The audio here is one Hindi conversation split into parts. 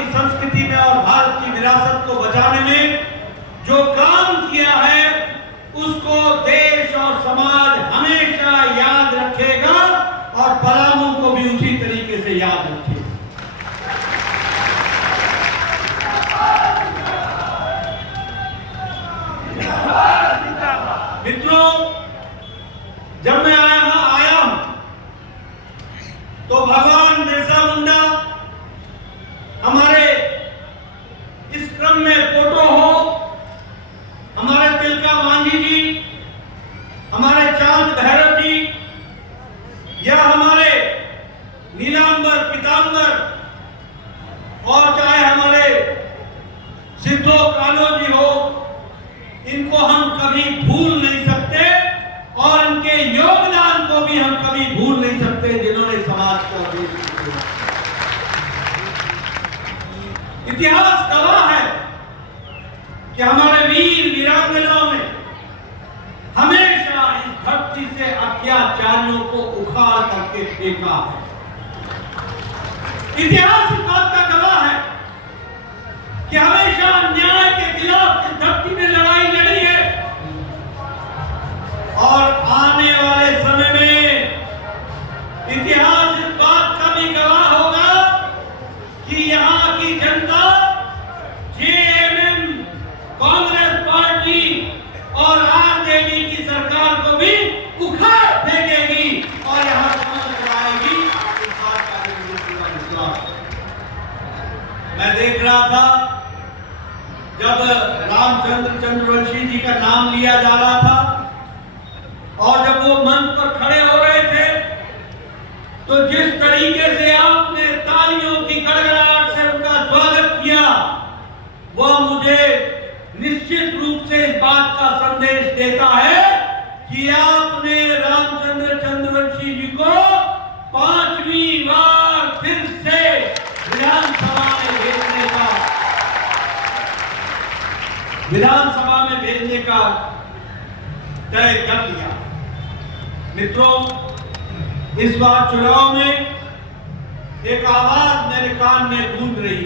की संस्कृति में और भारत की विरासत को बचाने में जो काम किया है उसको देश और समाज हमेशा याद रखेगा और पलामू को भी उसी तरीके से याद रखेगा। मित्रों, जब मैं आया हूं तो भगवान बिरसा मुंडा हमारे इस क्रम में फोटो हो, हमारे तिलका मांझी जी, हमारे चांद भैरव जी या हमारे नीलांबर पीतांबर और चाहे हमारे सिद्धो कालो जी हो, इनको हम कभी भूल नहीं सकते और इनके योगदान को भी हम कभी भूल नहीं सकते जिन्होंने समाज को देश को। इतिहास गवाह है कि हमारे वीर वीरांगनाओं ने हमेशा इस धरती से अत्याचारियों को उखाड़ करके फेंका है। इतिहास इस बात का गवाह है कि हमेशा न्याय के खिलाफ इस धरती में लड़ाई लड़ी है और आने वाले समय में इतिहास इस बात का भी गवाह होगा कि यहाँ की जनता जेएमएम, कांग्रेस पार्टी और आरजेडी की सरकार को भी उखाड़ फेंकेगी और यहाँ समझ कराएगी। इस बात का मुझे पूरा विश्वास है। मैं देख रहा था जब रामचंद्र चंद्रवंशी जी का नाम लिया जा रहा था और जब वो मंच पर खड़े हो रहे थे तो जिस तरीके से आपने तालियों की गड़गड़ाहट से उनका स्वागत किया, वह मुझे निश्चित रूप से इस बात का संदेश देता है कि आपने रामचंद्र चंद्रवंशी जी को 5वीं बार फिर से विधानसभा में भेजने का तय कर लिया। मित्रों, इस बार चुनाव में एक आवाज मेरे कान में गूंज रही है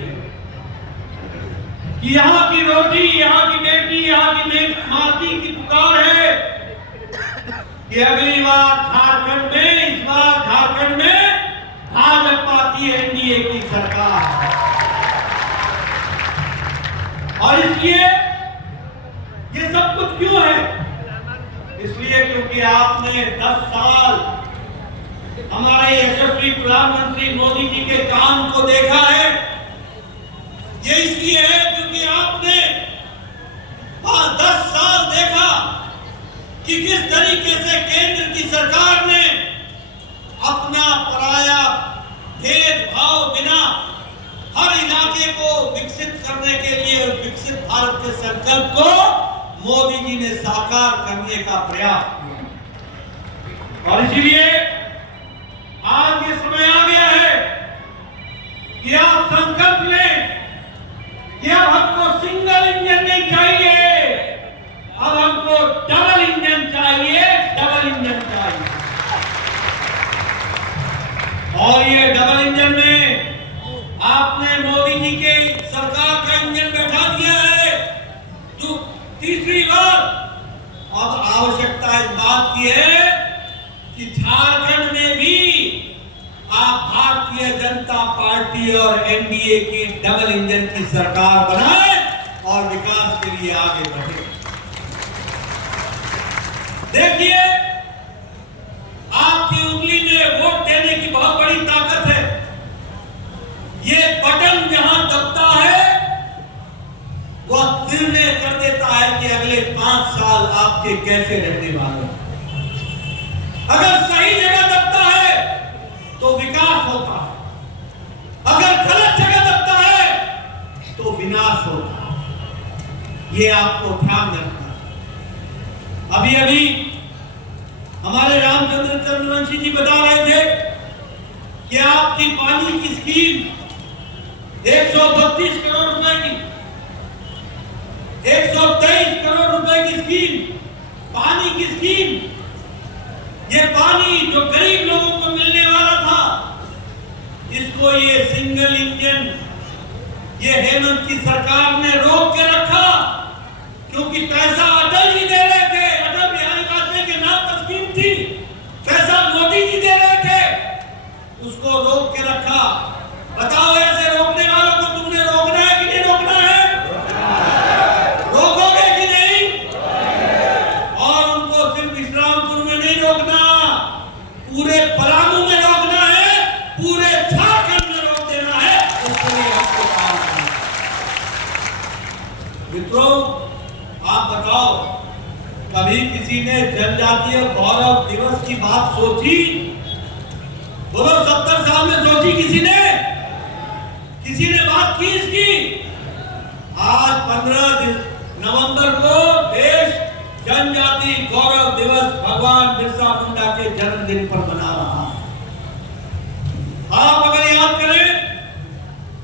कि यहाँ की रोटी, यहाँ की बेटी, यहाँ की माटी की पुकार है कि अगली बार झारखंड में, इस बार झारखंड में भाजपा की एनडीए की सरकार है। और इसलिए ये सब कुछ क्यों है? इसलिए क्योंकि आपने 10 साल हमारे यशस्वी प्रधानमंत्री मोदी जी के काम को देखा है। ये इसलिए है क्योंकि आपने 10 साल देखा कि किस तरीके से केंद्र की सरकार ने अपना पराया भेदभाव बिना हर इलाके को विकसित करने के लिए विकसित भारत के संकल्प को मोदी जी ने साकार करने का प्रयास किया। और इसीलिए आज ये समय आ गया है कि आप संकल्प लें कि अब हमको सिंगल इंजन नहीं चाहिए, अब हमको डबल इंजन चाहिए, डबल इंजन चाहिए। और ये डबल इंजन में आपने मोदी जी के सरकार का इंजन बैठा दिया है। तो तीसरी बार अब आवश्यकता इस बात की है कि झारखंड में भी आप भारतीय जनता पार्टी और एनडीए की डबल इंजन की सरकार बनाए और विकास के लिए आगे बढ़े। देखिए, आपकी उंगली में वोट देने की बहुत बड़ी ताकत है। ये बटन जहां दबता है वह निर्णय कर देता है कि अगले 5 साल आपके कैसे रहने वाले हैं। अगर सही जगह दबता है तो विकास होता है, अगर गलत जगह दबता है तो विनाश होता है। ये आपको ध्यान रखना है। अभी अभी हमारे रामचंद्र चंद्रवंशी जी बता रहे थे कि आपकी पानी की स्कीम 132 करोड़ रुपए की, 123 करोड़ रुपए की स्कीम, पानी की स्कीम, ये पानी जो गरीब लोगों को मिलने वाला था, इसको ये सिंगल इंजन ये हेमंत की सरकार ने रोक के रखा, क्योंकि पैसा अटल जी दे रहे थे, अटल बिहारी वाजपेयी के नाम पर स्कीम थी, पैसा मोदी जी दे रहे थे, उसको रोक के रखा। बताओ ऐसे रोकने वालों को तुमने रोकना है कि नहीं रोकना है? रोकोगे कि नहीं? और उनको सिर्फ विश्रामपुर में नहीं रोकना, पूरे पलामू में रोकना है, पूरे झारखंड में रोक देना है। उसके लिए आपको काम करना है। मित्रों, आप बताओ, कभी किसी ने जनजातीय गौरव दिवस की बात सोची? बोलो, 70 साल में सोची किसी ने? किसी ने बात की इसकी? आज 15 नवंबर को देश जनजाति गौरव दिवस भगवान बिरसा मुंडा के जन्मदिन पर मना रहा है। आप अगर याद करें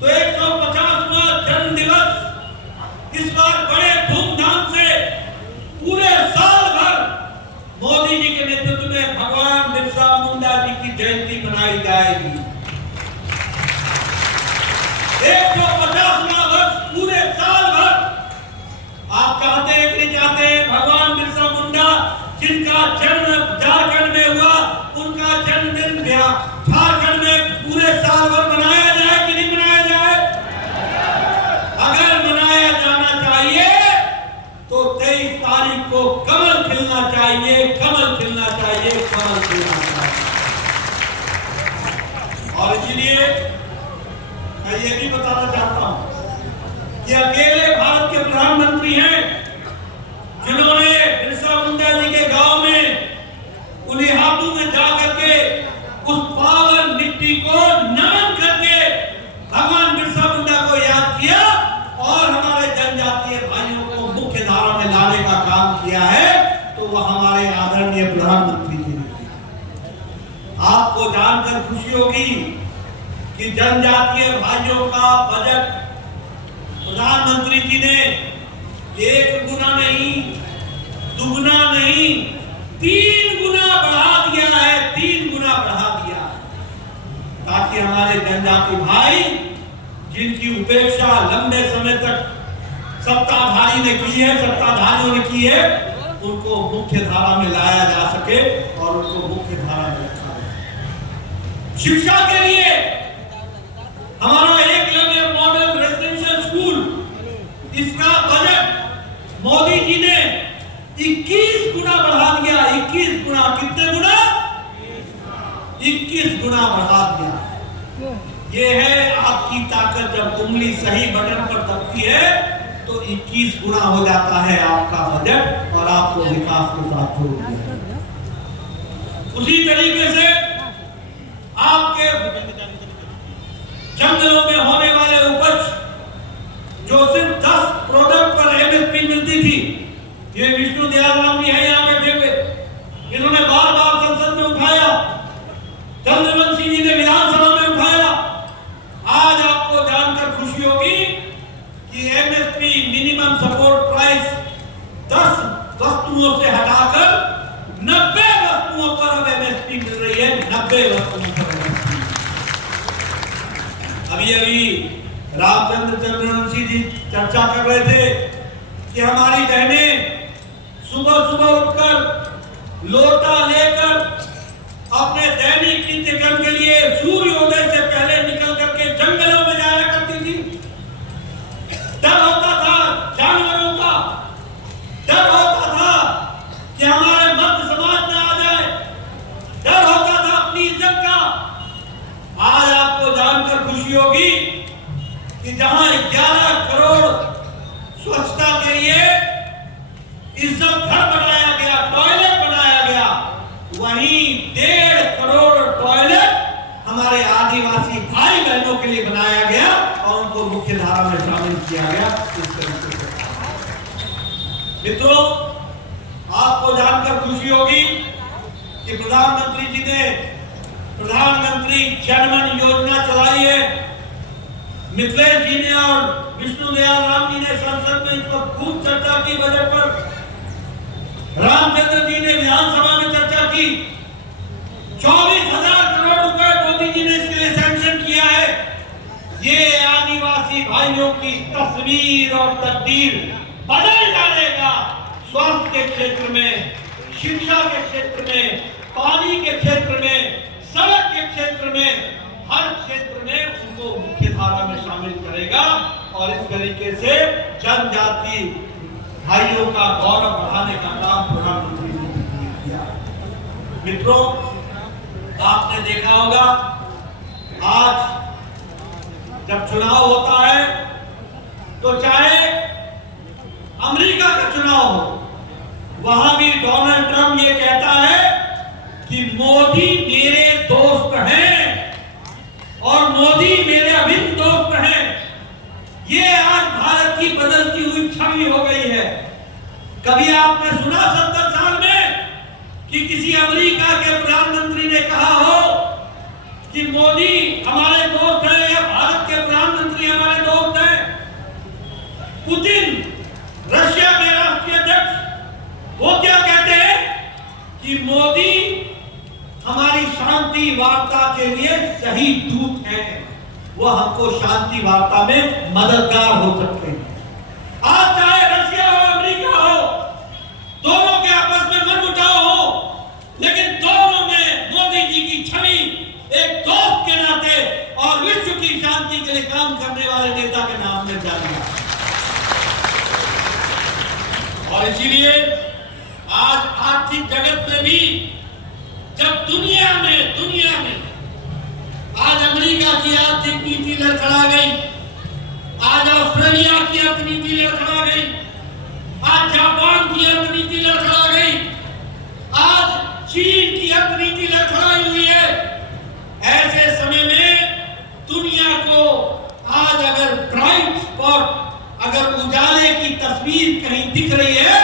तो 150वां जन्म दिवस इस बार बड़े धूमधाम से पूरे साल भर मोदी जी के नेतृत्व में भगवान बिरसा मुंडा जी की जयंती मनाई जाएगी। 150वां वर्ष पूरे साल भर। आप चाहते हैं कि नहीं चाहते? भगवान बिरसा मुंडा जिनका जन्म झारखंड में हुआ, उनका जन्मदिन झारखंड में पूरे साल भर मनाया जाए कि नहीं मनाया जाए? अगर मनाया जाना चाहिए तो 23 तारीख को कमल खिलना चाहिए, कमल खिलना चाहिए, कमल खिलना चाहिए। और इसलिए मैं ये भी बताना चाहता हूं कि अकेले भारत के प्रधानमंत्री हैं जिन्होंने बिरसा मुंडा जी के गांव में उलिहातू में जाकर के उस पावन मिट्टी को नमन करके भगवान बिरसा मुंडा को याद किया और हमारे जनजातीय भाइयों को मुख्य धारा में लाने का काम किया है, तो वह हमारे आदरणीय प्रधानमंत्री जी ने किया। आपको जानकर खुशी होगी कि जनजातीय भाइयों का बजट प्रधानमंत्री जी ने 1 गुना नहीं, दुगना नहीं, 3 गुना बढ़ा दिया है, 3 गुना बढ़ा दिया है, ताकि हमारे जनजाति भाई जिनकी उपेक्षा लंबे समय तक सत्ताधारी ने की है, सत्ताधारियों ने की है, उनको मुख्य धारा में लाया जा सके और उनको मुख्य धारा में रखा जाए। शिक्षा के लिए हमारा एकलव्य मॉडल रेजिडेंशियल स्कूल, इसका बजट मोदी जी ने 21 गुना बढ़ा दिया। 21 गुना, कितने गुना? 21 गुना बढ़ा दिया। ये है आपकी ताकत। जब उंगली सही बटन पर दबती है तो 21 गुना हो जाता है आपका बजट और आपको विकास के साथ जोड़ दिया। उसी तरीके से आपके जंगलों में होने वाले उपज जो सिर्फ 10 प्रोडक्ट पर एमएसपी मिलती थी, ये विष्णु दयाल राम जी है यहाँ बैठे हुए, इन्होंने बार बार संसद में उठाया, चंद्रवंशी जी ने विधानसभा में उठाया। आज आपको जानकर खुशी होगी कि एमएसपी मिनिमम सपोर्ट प्राइस 10 वस्तुओं से हटाकर 90 वस्तुओं पर अब एमएसपी मिल रही है। 90 वस्तुओं पर अभी रामचंद्र चंद्रवंशी जी चर्चा कर रहे थे कि हमारी बहनें सुबह सुबह उठकर लोटा लेकर अपने दैनिक नित्यक्रम के लिए सूर्योदय से पहले निकल करके जंगलों में जाया करती थी। डर होता था जानवरों का, डर होता था कि हमारे मध्य समाज में आ जाए, डर होता था अपनी इज्जत का। आज आपको जानकर खुशी होगी कि जहां 11 करोड़ स्वच्छता के लिए इज्जत घर बनाया गया, टॉयलेट बनाया गया, वहीं 1.5 करोड़ टॉयलेट हमारे आदिवासी भाई बहनों के लिए बनाया गया और उनको मुख्य धारा में शामिल किया गया। इस तरीके से मित्रों, आपको जानकर खुशी होगी कि प्रधानमंत्री जी ने प्रधानमंत्री जनधन योजना चलाई है। मिथिलेश जी ने और विष्णु दयाल राम जी ने संसद में इस पर खूब चर्चा की बजट पर। रामचंद्र जी ने विधानसभा में चर्चा की। 24,000 करोड़ रुपए मोदी जी ने इसके लिए सैंक्शन किया है। ये आदिवासी भाइयों की तस्वीर और तकदीर बदल डालेगा। स्वास्थ्य के क्षेत्र में, शिक्षा के क्षेत्र में, पानी के क्षेत्र में, सड़क के क्षेत्र में, हर क्षेत्र में उनको मुख्य धारा में शामिल करेगा और इस तरीके से जनजाति भाइयों का गौरव बढ़ाने का काम प्रधानमंत्री ने किया। मित्रों, आपने देखा होगा आज जब चुनाव होता है तो चाहे अमेरिका का चुनाव हो, वहां भी डोनाल्ड ट्रंप ये कहता है कि मोदी मेरे दोस्त हैं और मोदी मेरे अभिन्न दोस्त हैं। ये आज भारत की बदलती हुई छवि हो गई है। कभी आपने सुना 70 साल में कि किसी अमेरिका के प्रधानमंत्री ने कहा हो कि मोदी हमारे दोस्त हैं या भारत के प्रधानमंत्री हमारे दोस्त हैं? पुतिन, रशिया के राष्ट्रीय अध्यक्ष, वो क्या कहते हैं कि मोदी हमारी शांति वार्ता के लिए सही दूत हैं, वो हमको शांति वार्ता में मददगार हो सकते हैं। आज चाहे रशिया हो अमेरिका हो, दोनों के आपस में मनमुटाव हो, लेकिन दोनों में मोदी जी की छवि एक दोस्त के नाते और विश्व की शांति के लिए काम करने वाले नेता के नाम में जाना। और इसीलिए आज आर्थिक जगत में भी जब दुनिया में आज अमेरिका की आर्थिक नीति लड़खड़ा गई, आज ऑस्ट्रेलिया की अर्थनीति लड़खड़ा गई, आज जापान की अर्थनीति लड़खड़ा गई, आज चीन की अर्थनीति लड़खड़ाई हुई है। ऐसे समय में दुनिया को आज अगर ब्राइट स्पॉट, अगर उजाले की तस्वीर कहीं दिख रही है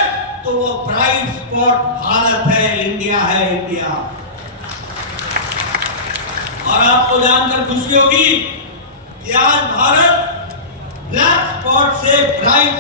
तो वो ब्राइट स्पॉट भारत है, इंडिया है, इंडिया। और आपको जानकर खुशी होगी कि आज भारत ब्लैक स्पॉट से ब्राइट